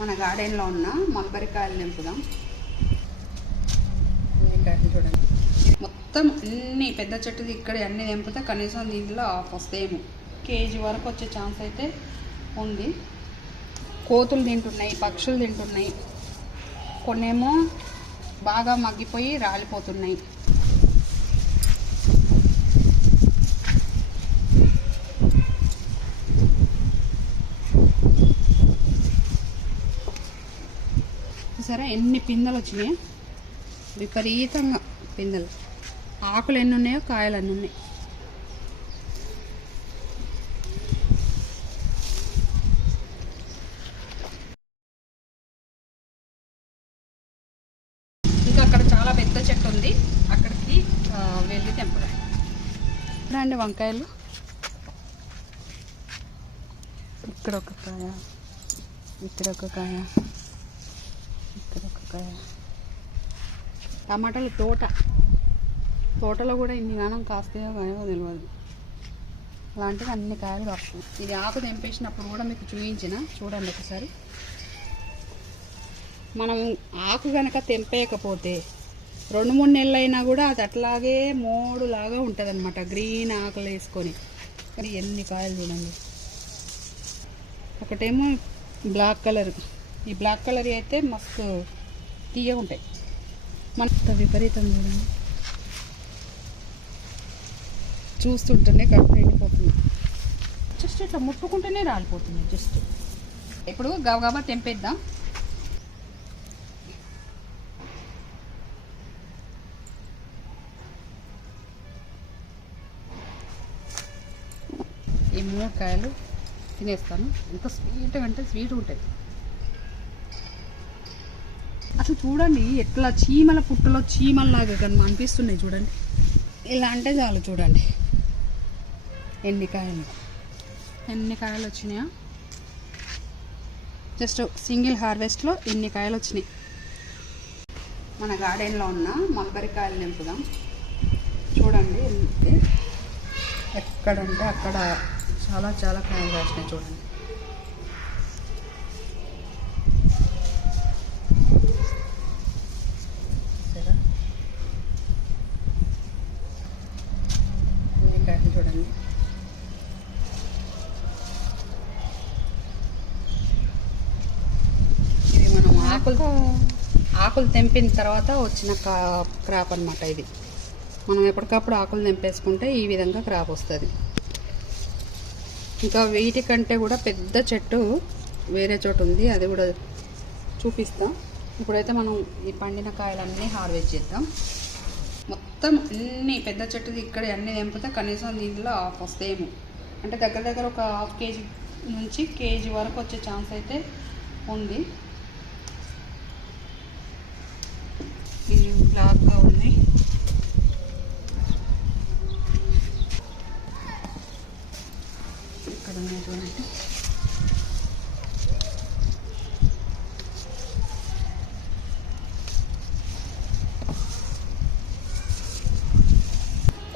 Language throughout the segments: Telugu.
మన గార్డెన్లో ఉన్న మల్బరికాయలు నింపుదాం. ఉల్లికాయలు చూడండి. మొత్తం అన్ని పెద్ద చెట్టుది ఇక్కడ అన్ని తెంపితే కనీసం దీంట్లో ఆఫ్ వస్తాయేమో కేజీ వరకు వచ్చే ఛాన్స్ అయితే ఉంది. కోతులు తింటున్నాయి పక్షులు తింటున్నాయి. కొన్నేమో బాగా మగ్గిపోయి రాలిపోతున్నాయి. సరే ఎన్ని పిందెలు వచ్చినాయి? విపరీతంగా పిందెలు. ఆకులు ఎన్ని ఉన్నాయో కాయలు అన్ని ఉన్నాయి. ఇంకా అక్కడ చాలా పెద్ద చెట్టు ఉంది. అక్కడికి ఆ, వెళ్ళి తెంపడం రండి వంకాయలు. ఇక్కడ ఒక కాయ ఇక్కడ ఒక కాయ ఇక్కడ ఒక కాయ. టమాటాలు తోట. తోటలో కూడా ఇన్ని గానం కాస్తాయో కాయో తెలియదు అలాంటివి అన్ని కాయలు కాస్తాయి. ఇది ఆకు తెంపేసినప్పుడు కూడా మీకు చూపించిన చూడండి ఒకసారి. మనం ఆకు కనుక తెంపేయకపోతే రెండు మూడు నెలలు అయినా కూడా అది అట్లాగే మోడులాగా ఉంటుంది అనమాట గ్రీన్ ఆకులు వేసుకొని. కానీ ఎన్ని కాయలు చూడండి. ఒకటేమో బ్లాక్ కలర్. ఈ బ్లాక్ కలర్ అయితే మస్తు తీయగా ఉంటాయి. మన విపరీతం చూడండి చూస్తుంటేనే కడుపు నిండిపోతుంది. జస్ట్ ఇట్లా ముట్టుకుంటేనే రాలిపోతుంది జస్ట్ ఇప్పుడు గబగబా తెంపేద్దాం. ఈ మూడు కాయలు తినేస్తాను. ఇంకా స్వీట్ అంటే స్వీట్ ఉంటాయి. అసలు చూడండి ఎట్లా చీమల పుట్టలో చీమల్లాగా కానీ అనిపిస్తున్నాయి చూడండి. ఇలా అంటే చాలు చూడండి. ఎన్ని కాయలు? ఎన్ని కాయలు వచ్చినాయా? జస్ట్ సింగిల్ హార్వెస్ట్లో ఎన్ని కాయలు వచ్చినాయి? మన గార్డెన్లో ఉన్న మల్బరీ కాయలు నింపుదాం. చూడండి ఎక్కడంటే అక్కడ చాలా చాలా కాయలు కాసినాయి చూడండి చూసారా? ఎన్ని కాయలు చూడండి ఇది మనం ఆకులు ఆకులు తెంపిన తర్వాత వచ్చిన కా క్రాప్ అనమాట ఇది. మనం ఎప్పటికప్పుడు ఆకులు తెంపేసుకుంటే ఈ విధంగా క్రాప్ వస్తుంది. ఇంకా వీటికంటే కూడా పెద్ద చెట్టు వేరే చోటు ఉంది అది కూడా చూపిస్తాం. ఇప్పుడైతే మనం ఈ పండిన కాయలన్నీ హార్వెస్ట్ చేద్దాం. మొత్తం అన్ని పెద్ద చెట్టుది ఇక్కడ అన్ని తెంపితే కనీసం దీంట్లో ఆఫ్ వస్తాయేమో. అంటే దగ్గర దగ్గర ఒక హాఫ్ కేజీ నుంచి కేజీ వరకు వచ్చే ఛాన్స్ అయితే ఉంది. ఇవి బ్లాక్గా ఉంది. ఇక్కడ ఉన్నాయి చూడండి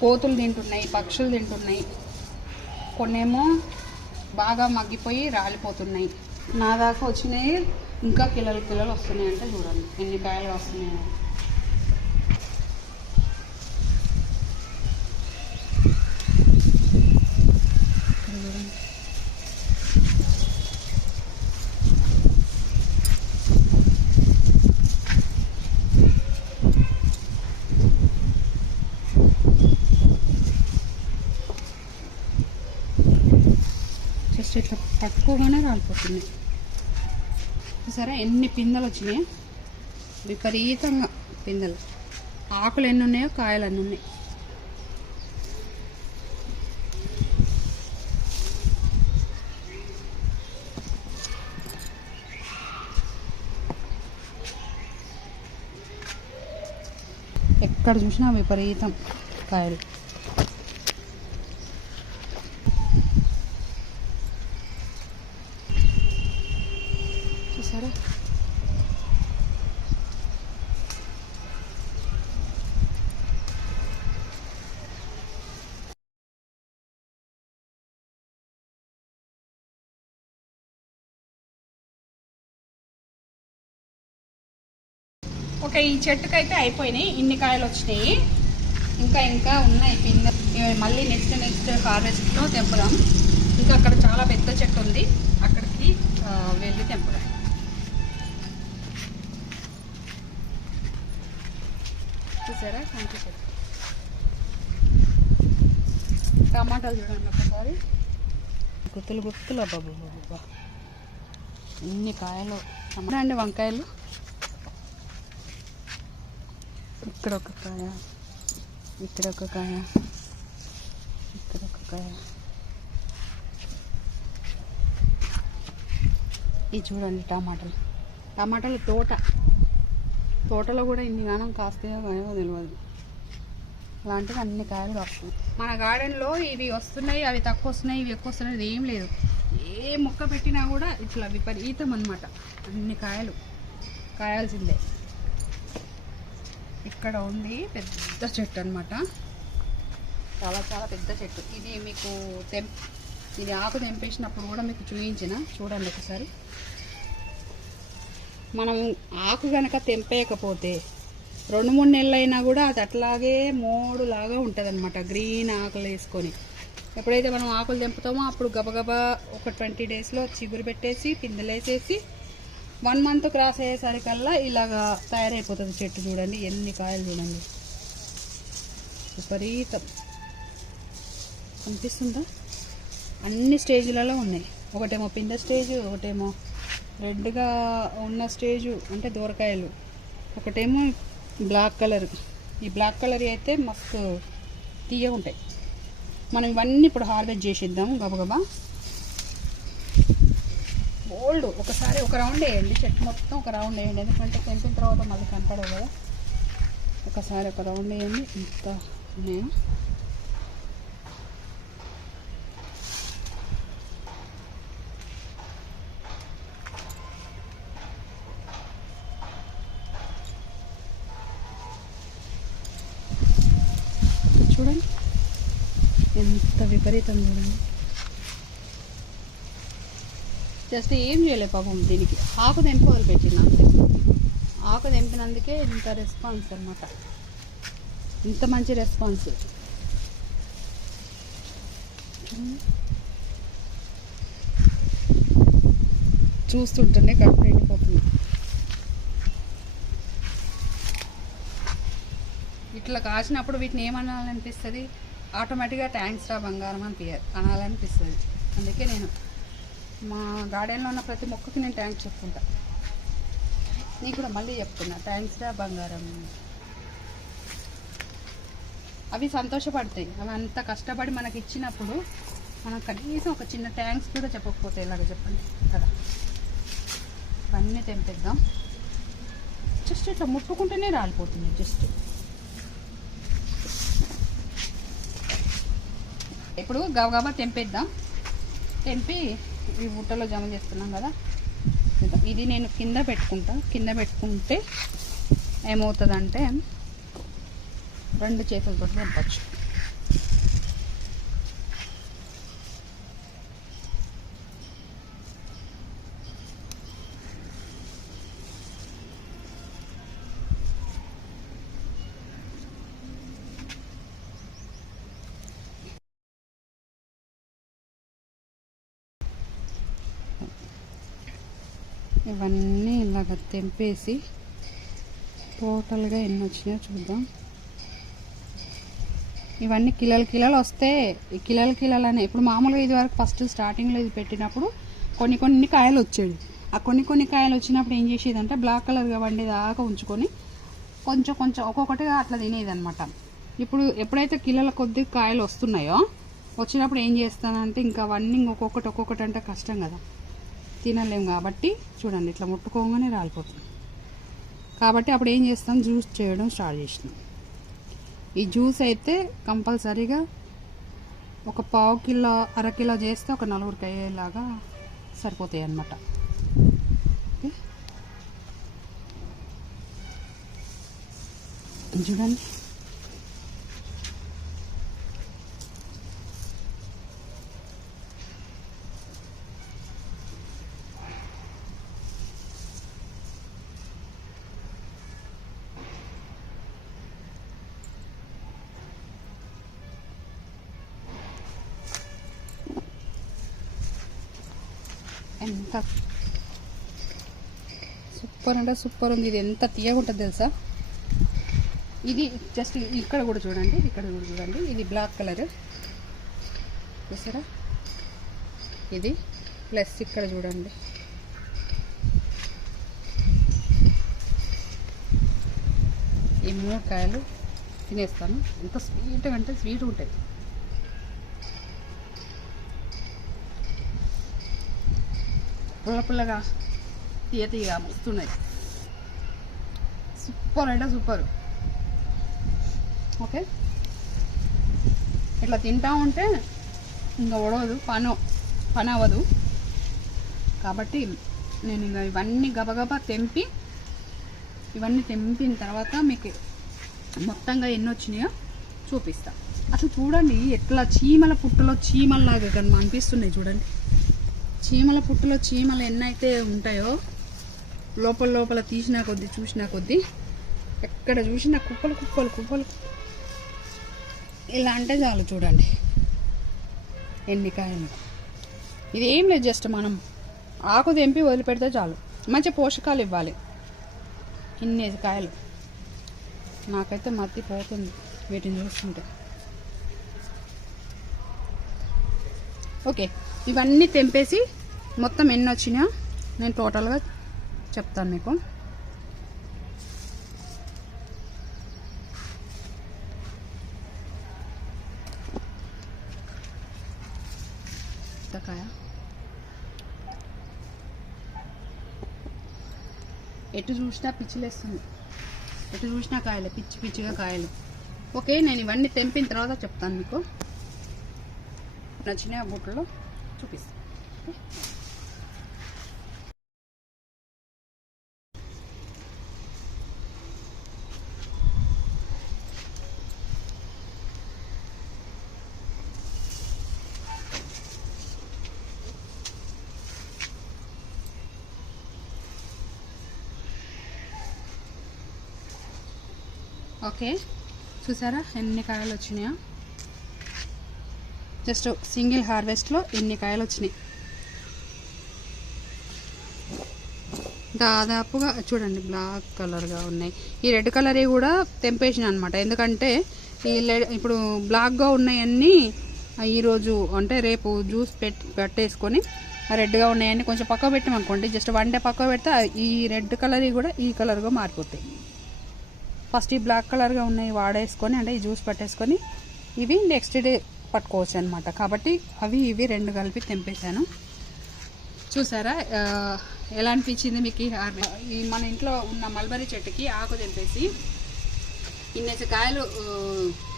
కోతులు తింటున్నాయి పక్షులు తింటున్నాయి. కొన్నేమో బాగా మగ్గిపోయి రాలిపోతున్నాయి. నా దాకా వచ్చినాయి. ఇంకా కిలోలు కిలోలు వస్తున్నాయి అంటే చూడండి. ఎన్ని కాయలు వస్తున్నాయి. ఇట్లా పట్టుకోగానే రాలిపోతుంది సరే ఎన్ని పిందెలు వచ్చినాయి? విపరీతంగా పిందెలు. ఆకులు ఎన్ని ఉన్నాయో కాయలు అన్ని ఉన్నాయి. ఎక్కడ చూసినా విపరీతం కాయలు చూసారా ఒక ఈ చెట్టుకైతే అయిపోయినాయి ఇన్ని కాయలు వచ్చినాయి. ఇంకా ఇంకా ఉన్నాయి పింద ఇవి మళ్ళీ నెక్స్ట్ నెక్స్ట్ హార్వెస్ట్లో తెంపుదాం. ఇంకా అక్కడ చాలా పెద్ద చెట్టు ఉంది. అక్కడికి వెళ్ళి తెంపుదాం. చూసారా? కంకి చెట్టు. టమాటాలు చూడండి ఒకసారి. గుత్తులు గుత్తులు బాబు బాబా ఇన్ని కాయలు. టమాటా అండి వంకాయలు. ఇక్కడ ఒక కాయ. ఇక్కడ ఒక కాయ. ఇక్కడ ఒక కాయ. ఇది చూడండి టమాటాలు. టమాటాలు తోట. తోటలో కూడా ఇన్ని గానం కాస్తాయో కాయో తెలియదు అలాంటివి అన్ని కాయలు కాస్తాయి. మన గార్డెన్లో ఇవి వస్తున్నాయి అవి తక్కువ వస్తున్నాయి ఇవి ఎక్కువ వస్తున్నాయి ఏం లేదు. ఏ మొక్క పెట్టినా కూడా ఇట్లా విపరీతం అనమాట అన్ని కాయలు. కాయాల్సిందే. ఇక్కడ ఉంది పెద్ద చెట్టు అనమాట చాలా చాలా పెద్ద చెట్టు. ఇది మీకు తెం ఇది ఆకు తెంపేసినప్పుడు కూడా మీకు చూపించిన చూడండి ఒకసారి. మనం ఆకు కనుక తెంపేయకపోతే రెండు మూడు నెలలు అయినా కూడా అది అట్లాగే మోడులాగా ఉంటుంది అనమాట గ్రీన్ ఆకులు వేసుకొని. ఎప్పుడైతే మనం ఆకులు తెంపుతామో అప్పుడు గబగబా ఒక ట్వంటీ డేస్లో చిగురు పెట్టేసి పిందెలు వేసేసి వన్ మంత్ క్రాస్ అయ్యేసరికల్లా ఇలాగా తయారైపోతుంది చెట్టు చూడండి ఎన్ని కాయలు చూడండి. విపరీతం. కనిపిస్తుందా అన్ని స్టేజ్లలో ఉన్నాయి. ఒకటేమో పిండ స్టేజ్ ఒకటేమో రెడ్గా ఉన్న స్టేజు అంటే దూరకాయలు. ఒకటేమో బ్లాక్ కలర్. ఈ బ్లాక్ కలర్ అయితే మస్తు తీయ ఉంటాయి మనం ఇవన్నీ ఇప్పుడు హార్వెస్ట్ చేసేద్దాం గబగబా. బోల్డ్ ఒకసారి ఒక రౌండ్ వేయండి. చెట్టు మొత్తం ఒక రౌండ్ వేయండి. ఎందుకంటే తెంపిన తర్వాత మళ్ళీ కనపడవు కదా. ఒకసారి ఒక రౌండ్ వేయండి. ఇంత ఉన్నాయా చూడండి. ఎంత విపరీతం చూడండి. జస్ట్ ఏం చేయలేదు పాపం దీనికి. ఆకు తెంపి వదిలిపెట్టిన అంతే. ఆకు తెంపినందుకే ఇంత రెస్పాన్స్ అనమాట ఇంత మంచి రెస్పాన్స్ చూస్తుంటేనే కడుపు నిండిపోతుంది. ఇట్లా కాసినప్పుడు వీటిని ఏమనాలనిపిస్తుంది? ఆటోమేటిక్గా ట్యాంక్స్ రా బంగారం అని అనాలనిపిస్తుంది. అందుకే నేను మా గార్డెన్లో ఉన్న ప్రతి మొక్కకి నేను థ్యాంక్స్ చెప్పుకుంటా. నీకు కూడా మళ్ళీ చెప్తున్నా థ్యాంక్స్ రా బంగారం. అవి సంతోషపడతాయి. అవి అంత కష్టపడి మనకి ఇచ్చినప్పుడు మనం కనీసం ఒక చిన్న ట్యాంక్స్ కూడా చెప్పకపోతే ఇలాగ చెప్పండి. కదా? ఇవన్నీ తెంపేద్దాం. జస్ట్ ఇట్లా ముట్టుకుంటేనే రాలిపోతుంది జస్ట్ ఇప్పుడు గబగబా తెంపేద్దాం. తెంపి ఈ బుట్టలో జమ చేస్తున్నాం కదా. ఇది నేను కింద పెట్టుకుంటా. కింద పెట్టుకుంటే ఏమవుతుందంటే రెండు చేతులతో తెంపచ్చు ఇవన్నీ ఇలాగ తెంపేసి టోటల్గా ఎన్ని వచ్చినాయో చూద్దాం. ఇవన్నీ కిలోలు కిలోలు వస్తే ఈ కిలోలు కిలోలు అనే ఇప్పుడు మామూలుగా ఇది వరకు ఫస్ట్ స్టార్టింగ్లో ఇది పెట్టినప్పుడు కొన్ని కొన్ని కాయలు వచ్చేవి. ఆ కొన్ని కొన్ని కాయలు వచ్చినప్పుడు ఏం చేసేదంటే బ్లాక్ కలర్గా వండి దాకా ఉంచుకొని కొంచెం కొంచెం ఒక్కొక్కటిగా అట్లా తినేది అనమాట ఇప్పుడు ఎప్పుడైతే కిలోల కొద్ది కాయలు వస్తున్నాయో వచ్చినప్పుడు ఏం చేస్తానంటే ఇంకా అవన్నీ ఇంకొకటి ఒక్కొక్కటి అంటే కష్టం కదా. తినలేం కాబట్టి చూడండి ఇట్లా ముట్టుకోగానే రాలిపోతుంది. కాబట్టి అప్పుడు ఏం చేస్తాం? జ్యూస్ చేయడం స్టార్ట్ చేసినాం. ఈ జ్యూస్ అయితే కంపల్సరీగా ఒక పావు కిలో అరకిలో చేస్తే ఒక నలుగురికి అయ్యేలాగా సరిపోతాయి అన్నమాట. చూడండి. ఎంత సూపర్ అంటే సూపర్ ఉంది. ఇది ఎంత తీయగుంటుంది తెలుసా? ఇది జస్ట్ ఇక్కడ కూడా చూడండి. ఇక్కడ కూడా చూడండి. ఇది బ్లాక్ కలర్ చూసారా? ఇది ప్లస్ ఇక్కడ చూడండి. ఈ మూడు కాయలు తినేస్తాను. ఎంత స్వీట్గా అంటే స్వీట్ ఉంటాయి. పుల్ల పుల్లగా తీయ తీయగా వస్తున్నాయి సూపర్ అంటే సూపర్ ఓకే ఇట్లా తింటా ఉంటే ఇంకా ఒడవదు పను పని అవ్వదు కాబట్టి నేను ఇంకా ఇవన్నీ గబగబా తెంపి ఇవన్నీ తెంపిన తర్వాత మీకు మొత్తంగా ఎన్ని వచ్చినాయో చూపిస్తా అసలు చూడండి ఎట్లా చీమల పుట్టలో చీమల్లాగా కానీ అనిపిస్తున్నాయి చూడండి చీమల పుట్టులో చీమలు ఎన్నైతే ఉంటాయో లోపల లోపల తీసినా కొద్దీ చూసినా కొద్దీ ఎక్కడ చూసినా కుప్పలు కుప్పలు కుప్పలు. ఇలా అంటే చాలు చూడండి. ఎన్ని కాయలు. ఇది ఏం లేదు జస్ట్ మనం ఆకు తెంపి వదిలిపెడితే చాలు. మంచి పోషకాలు ఇవ్వాలి. ఇన్ని కాయలు. నాకైతే మత్తి పోతుంది వీటిని చూస్తుంటే. ఓకే. ఇవన్నీ తెంపేసి మొత్తం ఎన్ని వచ్చినా నేను టోటల్గా చెప్తాను మీకు. కాయ ఎటు చూసినా పిచ్చిలేస్తుంది. ఎటు చూసినా కాయలు పిచ్చి పిచ్చిగా కాయలు. ఓకే నేను ఇవన్నీ తెంపిన తర్వాత చెప్తాను మీకు. నచ్చిన బుట్టలో? చూపిస్తా. ఓకే. చూసారా? ఎన్ని కాయలు వచ్చినాయా? జస్ట్ సింగిల్ హార్వెస్ట్లో ఎన్ని కాయలు వచ్చినాయి? దాదాపుగా చూడండి బ్లాక్ కలర్గా ఉన్నాయి. ఈ రెడ్ కలర్ కూడా తెంపేసిన అనమాట ఎందుకంటే ఈ ఇప్పుడు బ్లాక్గా ఉన్నాయన్నీ ఈరోజు అంటే రేపు జ్యూస్ పెట్ పెట్టేసుకొని రెడ్గా ఉన్నాయని కొంచెం పక్క పెట్టామనుకోండి జస్ట్ వన్ డే పక్క పెడితే ఈ రెడ్ కలర్ కూడా ఈ కలర్గా మారిపోతాయి. ఫస్ట్ ఈ బ్లాక్ కలర్గా ఉన్నాయి వాడేసుకొని అంటే ఈ జ్యూస్ పట్టేసుకొని ఇవి నెక్స్ట్ డే పట్టుకోవచ్చు అనమాట కాబట్టి అవి ఇవి రెండు కలిపి తెంపేశాను. చూసారా? ఎలా అనిపించింది మీకు ఈ ఈ మన ఇంట్లో ఉన్న మల్బరీ చెట్టుకి ఆకు తెంపేసి ఇన్నేసి కాయలు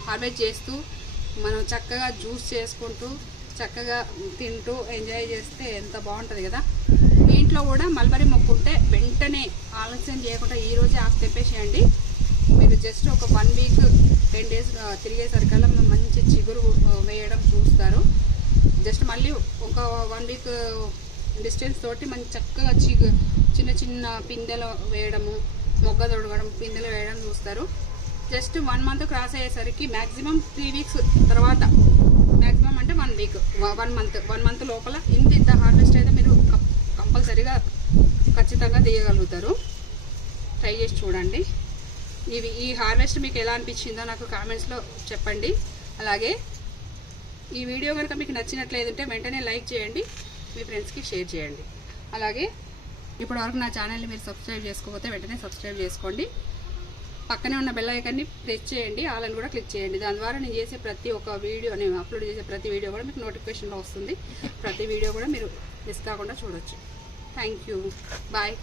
హార్వెస్ట్ చేస్తూ మనం చక్కగా జ్యూస్ చేసుకుంటూ చక్కగా తింటూ ఎంజాయ్ చేస్తే ఎంత బాగుంటుంది కదా? మీ ఇంట్లో కూడా మల్బరీ మొక్కుంటే వెంటనే ఆలస్యం చేయకుండా ఈరోజే ఆకు తెంపేసేయండి. మీరు జస్ట్ ఒక వన్ వీక్ టెన్ డేస్ తిరిగేసరికల్లా మంచి చిగురు వేయడం చూస్తారు. జస్ట్ మళ్ళీ ఒక వన్ వీక్ డిస్టెన్స్ తోటి మంచి చక్కగా చిగు చిన్న చిన్న పిందెలు వేయడము మొగ్గ తొడగడం పిందెలు వేయడం చూస్తారు. జస్ట్ వన్ మంత్ క్రాస్ అయ్యేసరికి మ్యాక్సిమం త్రీ వీక్స్ తర్వాత మ్యాక్సిమం అంటే one week one month one month లోపల ఇంత ఇంత హార్వెస్ట్ అయితే మీరు కంపల్సరీగా ఖచ్చితంగా తీయగలుగుతారు. ట్రై చేసి చూడండి. ఇవి ఈ హార్వెస్ట్ మీకు ఎలా అనిపించిందో నాకు కామెంట్స్లో చెప్పండి. అలాగే ఈ వీడియో కనుక మీకు నచ్చినట్లేదంటే వెంటనే లైక్ చేయండి మీ ఫ్రెండ్స్కి షేర్ చేయండి. అలాగే ఇప్పటివరకు నా ఛానల్ని మీరు సబ్స్క్రైబ్ చేసుకోకపోతే వెంటనే సబ్స్క్రైబ్ చేసుకోండి. పక్కనే ఉన్న బెల్ ఐకాన్ని ప్రెస్ చేయండి ఆలని కూడా క్లిక్ చేయండి. దాని ద్వారా నేను చేసే ప్రతి ఒక్క వీడియో నేను అప్లోడ్ చేసే ప్రతి వీడియో కూడా మీకు నోటిఫికేషన్లో వస్తుంది. ప్రతి వీడియో కూడా మీరు మిస్ కాకుండా చూడొచ్చు. Thank you bye